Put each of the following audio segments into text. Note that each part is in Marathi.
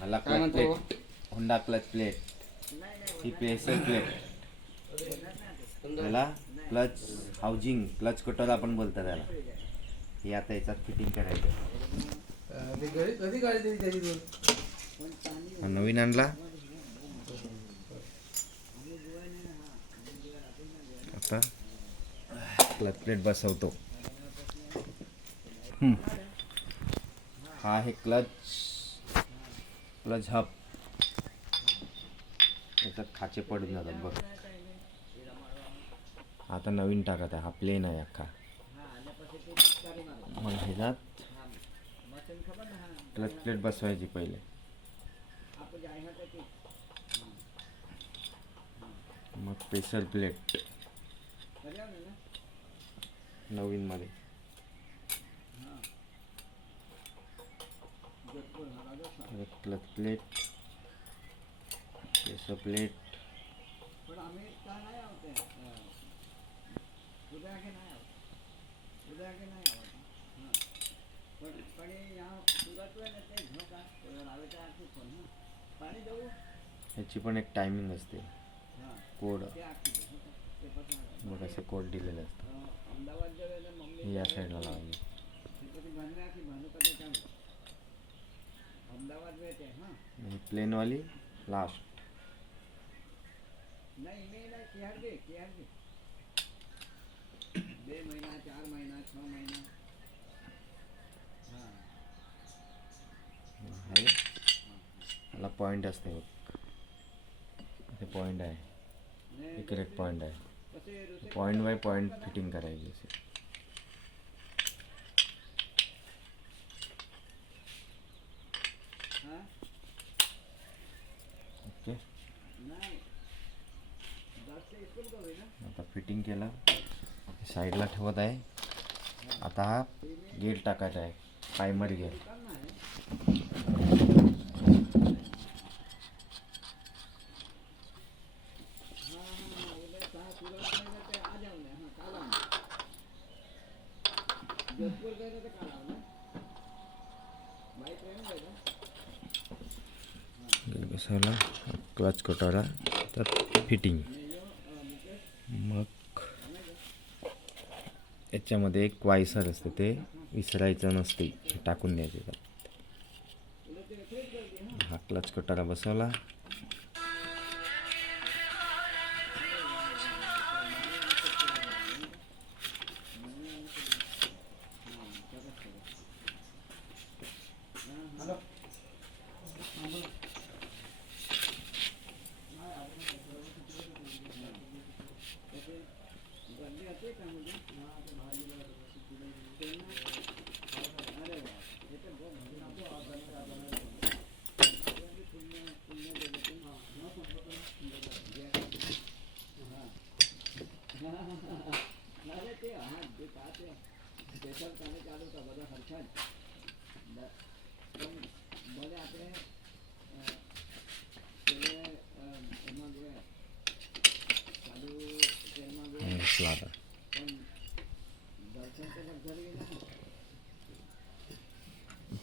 हाला clutch plate, Honda clutch plate, ही पेसल प्लेट, ह्याला क्लच हाऊजिंग, क्लच कटर आपण बोलतो त्याला. हे आता याच्यात फिटिंग करायचं. नवीन आणला आता क्लच प्लेट बसवतो. हा आहे क्लच हब. याच्यात खाचे पडून जातात बघ. आता नवीन टाकत आहे. हा प्लेन आहे अख्खा. मग ह्याच्यात क्लच प्लेट बसवायची पहिले. मग प्रेशर प्लेट नवीन मध्ये. क्लच प्लेट, प्रेशर प्लेट, ह्याची पण एक टायमिंग असते. कोड बघ, असं कोड दिलेलं असतं. या साईडला लावायची. प्लेन वाली लास्ट. मला पॉइंट असते बघ. इथे पॉइंट आहे. इकडे एक पॉइंट आहे. पॉइंट बाय पॉइंट फिटिंग करायची असे. ओके, आता फिटिंग केलं. साईडला ठेवत आहे. आता हा गेअर टाकायचा आहे. Timer gear. बसवला क्लच कटरला तर फिटिंग. मग याच्यामध्ये एक वायसर असते, ते विसरायचं नसते, हे टाकून द्यायचे. हा क्लच कटरला बसवला.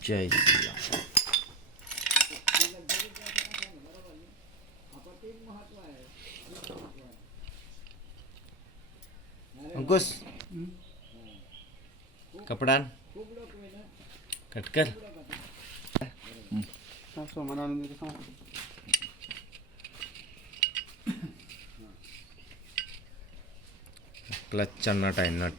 जय श्रीराम. अंकुश, कपडा कट कर. क्लचचा नट आहे. नट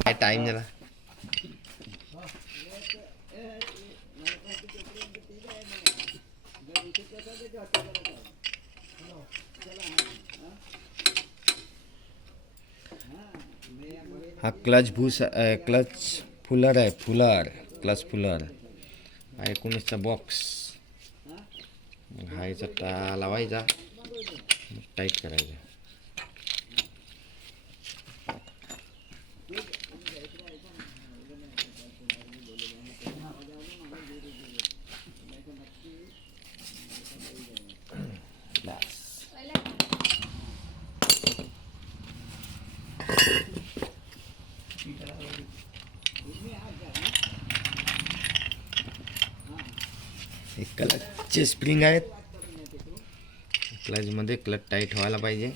काय टाइम झाला. हा क्लच क्लच फुलर आहे. क्लच फुलर हा 19चा बॉक्स. हा याचा लावायचा, टाईट करायचा. क्लचचे स्प्रिंग आहेत. क्लचमध्ये क्लच टाईट व्हायला पाहिजे.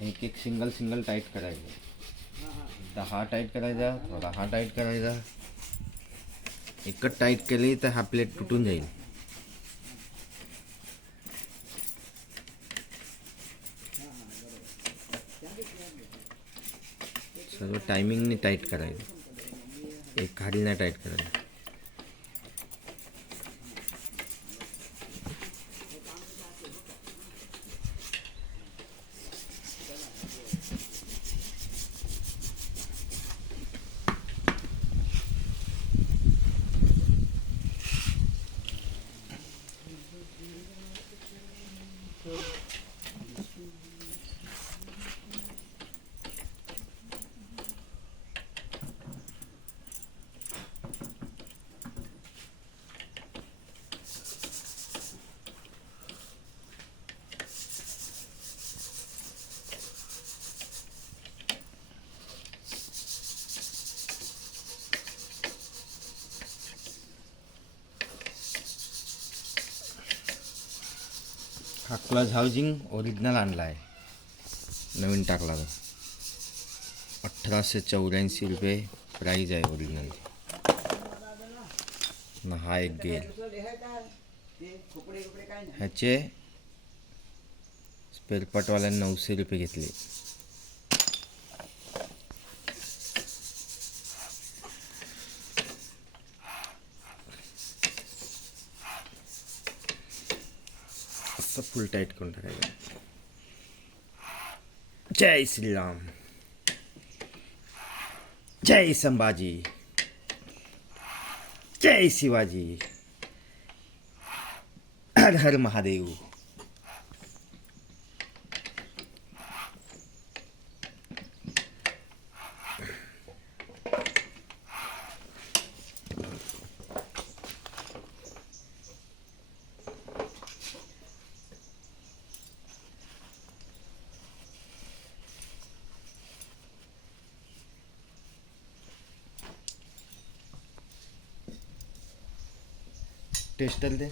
एक एक सिंगल टाईट करायचं. एकदा हा टाईट करायचा, थोडा हा टाईट करायचा. एकच टाईट केली तर हा प्लेट तुटून जाईल. सर्व टायमिंगने टाईट करायचं. एक खाली नाही टाईट करायचं. हा क्लच हाऊसिंग ओरिजिनल आणला आहे, नवीन टाकला तो. 1884 रुपये प्राईज आहे ओरिजिनल. हा एक गेअर. ह्याचे स्पेअरपार्टवाल्याने 900 रुपये घेतले. असं फुल टाईट करून टाकायचं. जय श्रीराम, जय संभाजी, जय शिवाजी, हर हर महादेव. टेस्टर दे.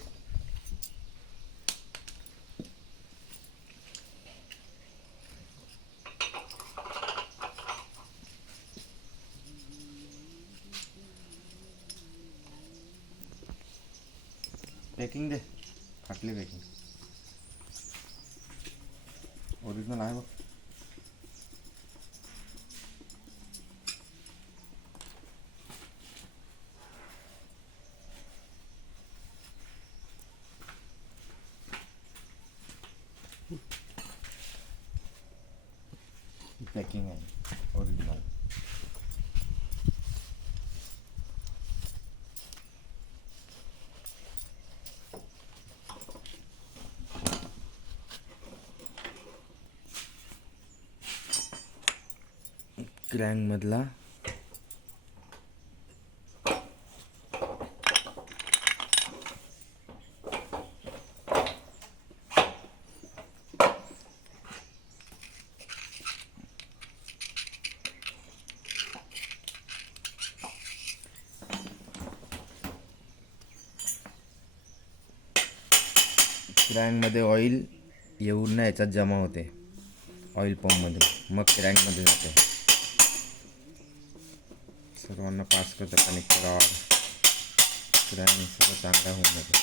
पॅकिंग दे. फाटली पॅकिंग. ओरिजिनल आहे बघ. पॅकिंग आहे ओरिजिनल. क्रँकमधला क्रँकमध्ये ऑइल येऊन ना याच्यात जमा होते ऑइल पंपमध्ये, मग क्रँकमध्ये जाते. सर्वांना पास करतं कनेक्टर रॉड. क्रँक सगळं चांगला होऊन जातो.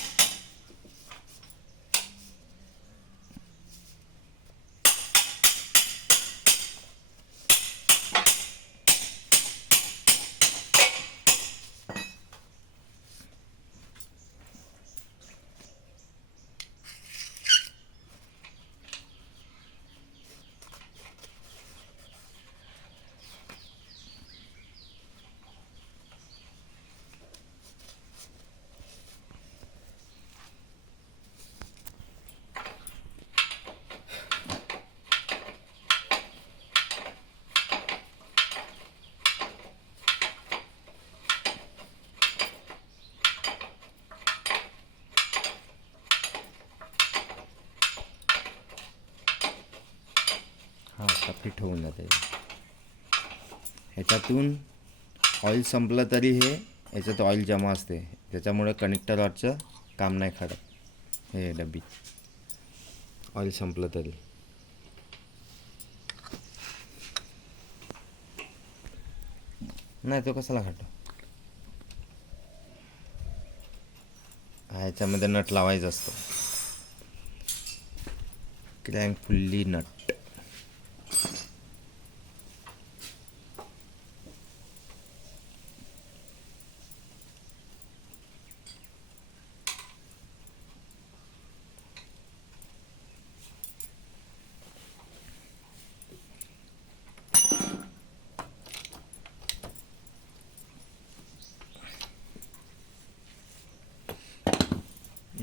होऊन जाते. ह्याच्यातून ऑइल संपलं तरी हे ह्याच्यात ऑइल जमा असते, त्याच्यामुळे कनेक्टरवरचं काम नाही करत हे डब्बीत ऑइल संपलं तरी. नाही तो कशाला खातो. ह्याच्यामध्ये नट लावायचा असतो, क्रँक फुल्ली नट.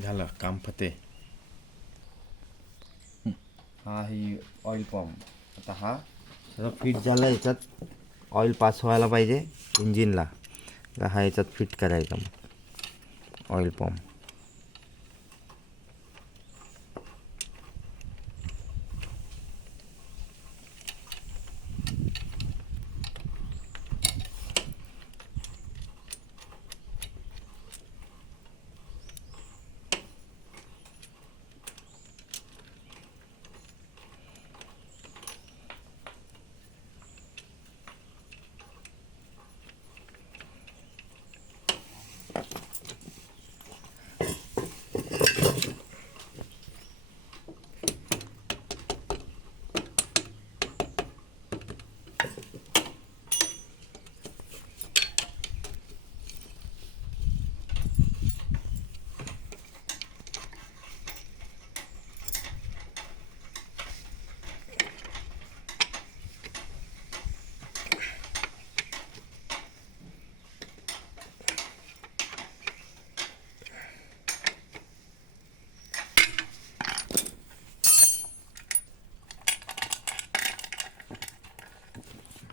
झालं काम फते. हा ही ऑइल पंप. आता हा सगळं फिट झाला. याच्यात ऑइल पास व्हायला पाहिजे इंजिनला. हा याच्यात फिट करायचा मग ऑइल पंप.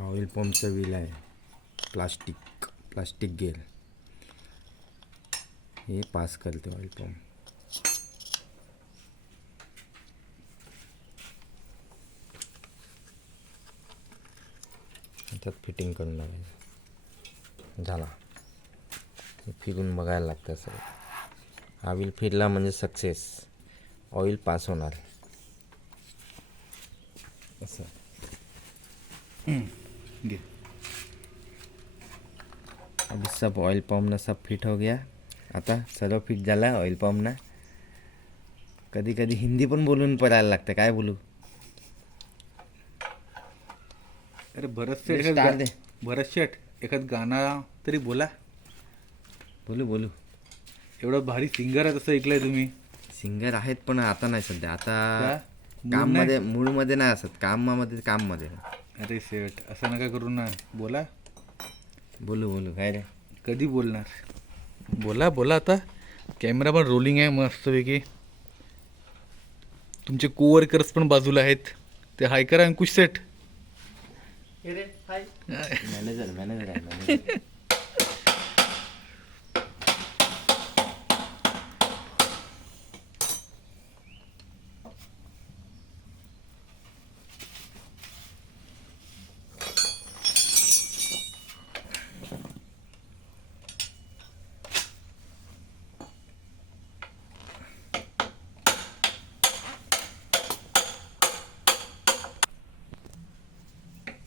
ऑइल पंपचं व्हील आहे प्लास्टिक गेअर. हे पास करते ऑइल पंप. त्यात फिटिंग करून लावायचं. झाला. फिरून बघायला लागतं सगळं. हा व्हील फिरला म्हणजे सक्सेस, ऑइल पास होणार असं. अभी सब ऑयल पंप ना सब फिट हो गया. आता सर्व फिट झाला ऑइल पंप ना. कधी कधी हिंदी पण बोलून पडायला लागतं. काय बोलू. अरे भरत शेठ एखाद गाणं तरी बोला. बोलू. एवढं भारी सिंगर आहे तसं ऐकलंय तुम्ही. सिंगर आहेत पण आता नाही सध्या. आता मूड काममध्ये मूडमध्ये नाही असत. काममध्ये. अरे शेठ असं नका करू ना. बोला. बोलू काय रे. कधी बोलणार. बोला आता. कॅमेरा पण रोलिंग आहे मस्तपैकी. तुमचे कोवर्कर्स पण बाजूला आहेत. ते हाय करा अंकुश सेठ. मॅनेजर आहे.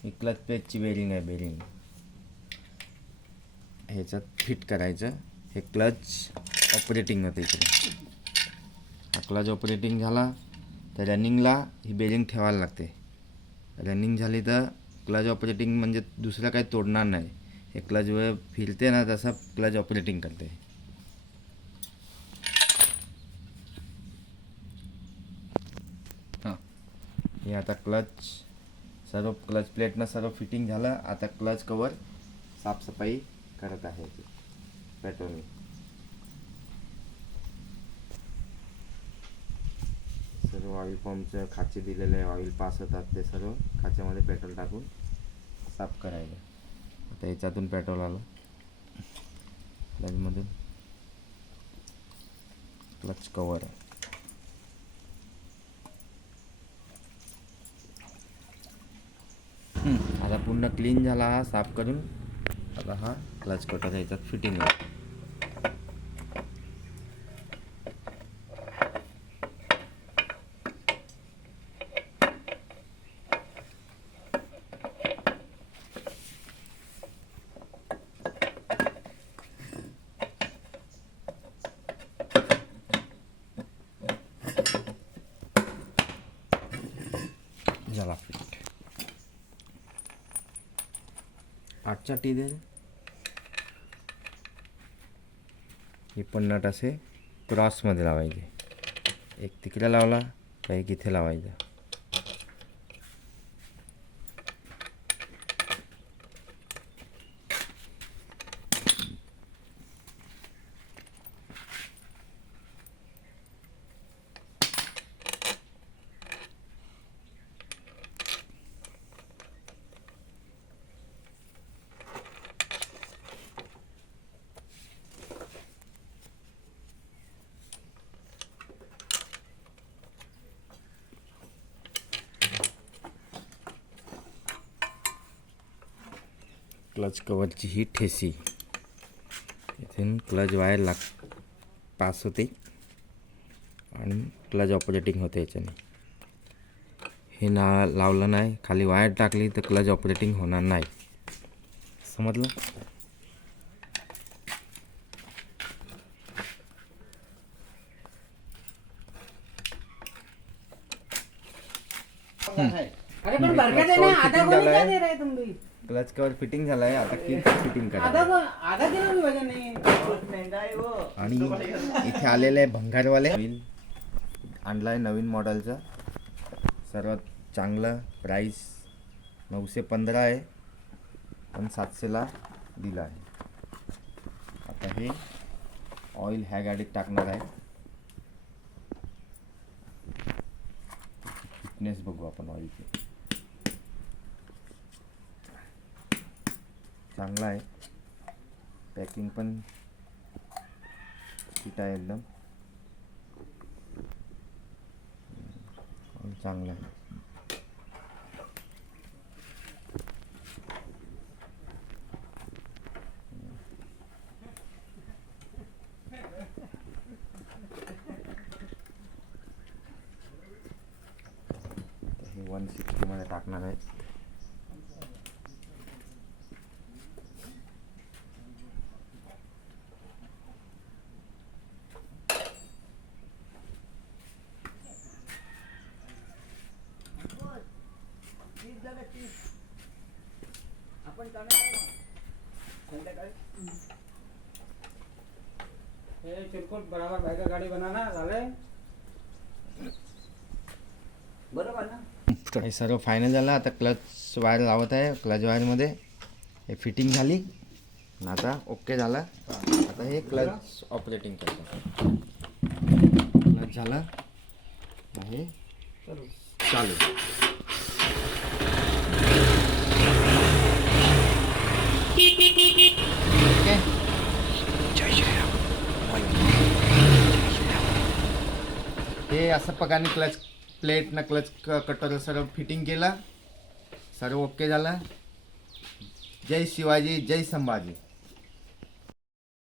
ही क्लच पेजची बेरिंग आहे. ह्याच्यात फिट करायचं. हे क्लच ऑपरेटिंग होतं इकडे. हा क्लच ऑपरेटिंग झाला तर रनिंगला ही बेरिंग ठेवायला लागते. रनिंग झाली तर क्लच ऑपरेटिंग म्हणजे दुसरं काही तोडणार नाही. हे क्लच वेळ फिरते ना तसं क्लच ऑपरेटिंग करते. हे आता सर्व क्लच प्लेटनं सर्व फिटिंग झालं. आता क्लच कवर साफसफाई करत आहे पेट्रोलने. सर्व ऑइल पंपचं खाचे दिलेले आहे. ऑइल पास होतात ते सर्व खाच्यामध्ये पेट्रोल टाकून साफ करायचं. आता याच्यातून पेट्रोल आलं क्लचमधून. क्लच कवर आहे. आता पूर्ण क्लीन झाला हा साफ करून. आता हा क्लच कटर ह्याच्यात फिटिंग आहे. झाला फिट. 8चा टी दे. हे पण नट असे क्रॉसमध्ये लावायचे. एक तिकडे लावला का एक इथे लावायचा. क्लच कवरची ही ठेसी. इथून क्लच वायर पास होते आणि क्लच ऑपरेटिंग होते याच्याने. हे लावलं नाही, खाली वायर टाकली तर क्लच ऑपरेटिंग होणार नाही. समजलं? अरे पण बरकत है ना, आधा गोली क्या दे रहे तुम भी? क्लच कवर फिटिंग झालाय. आता की फिटिंग करा. आधा किलो भी वजन नहीं है. आणि इथे आलेले आहे भंगारवाले. आणलाय नवीन मॉडेलचा. सर्वात चांगलं प्राईस 915 आहे, पण 700ला दिला आहे. आता हे ऑइल ह्या गाडीत टाकणार आहे. फिटनेस बघू आपण ऑइलची. चांगला आहे. पॅकिंग पण फिट आहे एकदम. चांगलं आहे. हे 160 मध्ये टाकणार आहे. चिरकुट बराबर भाई का गाड़ी बनाना झाले बरोबर ना. हे सर्व फायनल झालं. आता क्लच वायर लावत आहे. क्लच वायरमध्ये हे फिटिंग झाली. आता ओके झालं. आता हे क्लच ऑपरेटिंग करतो. क्लच झालं आहे चालू. ओके. हे असं प्रकारे क्लच प्लेट ना क्लच कटर सर्व फिटिंग केलं. सर्व ओके झालं. जय शिवाजी, जय संभाजी.